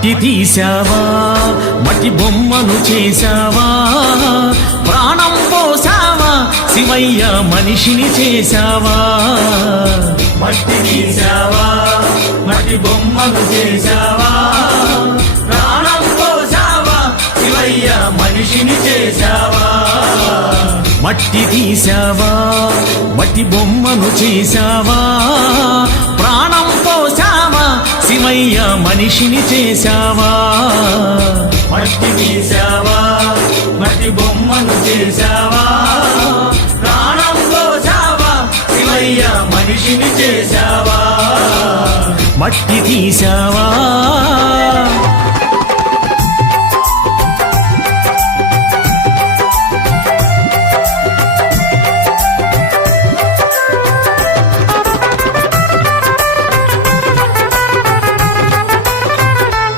మట్టి తీసావా మట్టి బొమ్మను చేశావా ప్రాణం పోసావా శివయ్య మనిషిని చేశావా మట్టి తీసావా మట్టి బొమ్మను చేశావా ప్రాణం పోసావా శివయ్య మనిషిని చేశావా మట్టి తీసావా మట్టి బొమ్మను చేశావా ప్రాణం పోసావా శివయ్య మనిషిని చేశావా మట్టి తీసావా మట్టి బొమ్మను చేశావా ప్రాణం పోసావా శివయ్య మనిషిని చేశావా మట్టి తీసావా